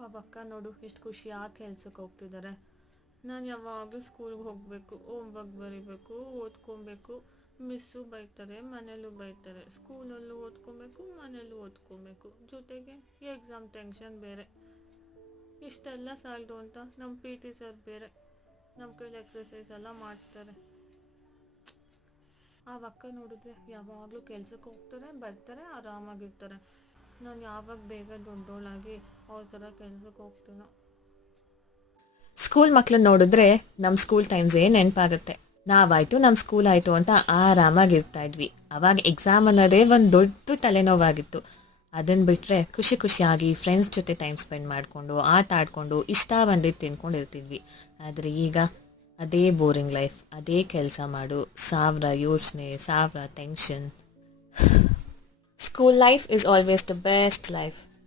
ಆ ಅಕ್ಕ ನೋಡು ಎಷ್ಟು ಖುಷಿಯಾಗಿ ಕೆಲ್ಸಕ್ಕೆ ಹೋಗ್ತಿದ್ದಾರೆ. ನಾನು ಯಾವಾಗಲೂ ಸ್ಕೂಲ್ಗೆ ಹೋಗಬೇಕು, ಹೋಮ್ವರ್ಕ್ ಬರೀಬೇಕು, ಓದ್ಕೊಬೇಕು. ಮಿಸ್ಸು ಬೈತಾರೆ, ಮನೇಲೂ ಬೈತಾರೆ. ಸ್ಕೂಲಲ್ಲೂ ಓದ್ಕೊಬೇಕು, ಮನೇಲೂ ಓದ್ಕೊಬೇಕು, ಜೊತೆಗೆ ಎಕ್ಸಾಮ್ ಟೆನ್ಷನ್ ಬೇರೆ. ಇಷ್ಟೆಲ್ಲ ಸಾಲದು ಅಂತ ನಮ್ಮ ಪಿ ಟಿ ಸರ್ ಬೇರೆ ನಮ್ಮ ಕೈಲಿ ಎಕ್ಸಸೈಸ್ ಎಲ್ಲ ಮಾಡಿಸ್ತಾರೆ. ಆ ಅಕ್ಕ ನೋಡಿದ್ರೆ ಯಾವಾಗಲೂ ಕೆಲ್ಸಕ್ಕೆ ಹೋಗ್ತಾರೆ, ಬರ್ತಾರೆ, ಆರಾಮಾಗಿರ್ತಾರೆ. ನಾನು ಯಾವಾಗ ಬೇಗ ದೊಡ್ಡೋಳಾಗಿ ಅವ್ರ ಥರ ಕೆಲ್ಸಕ್ಕೆ ಹೋಗ್ತೀನೋ. ಸ್ಕೂಲ್ ಮಕ್ಳನ್ನ ನೋಡಿದ್ರೆ ನಮ್ಮ ಸ್ಕೂಲ್ ಟೈಮ್ಸೇ ನೆನಪಾಗುತ್ತೆ. ನಾವಾಯ್ತು ನಮ್ಮ ಸ್ಕೂಲ್ ಆಯಿತು ಅಂತ ಆರಾಮಾಗಿರ್ತಾ ಇದ್ವಿ. ಅವಾಗ ಎಕ್ಸಾಮ್ ಅನ್ನೋದೇ ಒಂದು ದೊಡ್ಡ ತಲೆನೋವಾಗಿತ್ತು. ಅದನ್ನು ಬಿಟ್ಟರೆ ಖುಷಿ ಖುಷಿಯಾಗಿ ಫ್ರೆಂಡ್ಸ್ ಜೊತೆ ಟೈಮ್ ಸ್ಪೆಂಡ್ ಮಾಡಿಕೊಂಡು ಆಟ ಆಡಿಕೊಂಡು ಇಷ್ಟ ಬಂದಿದ್ದು ತಿನ್ಕೊಂಡಿರ್ತಿದ್ವಿ. ಆದರೆ ಈಗ ಅದೇ ಬೋರಿಂಗ್ ಲೈಫ್, ಅದೇ ಕೆಲಸ ಮಾಡು, ಸಾವಿರ ಯೋಚನೆ, ಸಾವಿರ tension. School life is always the best life.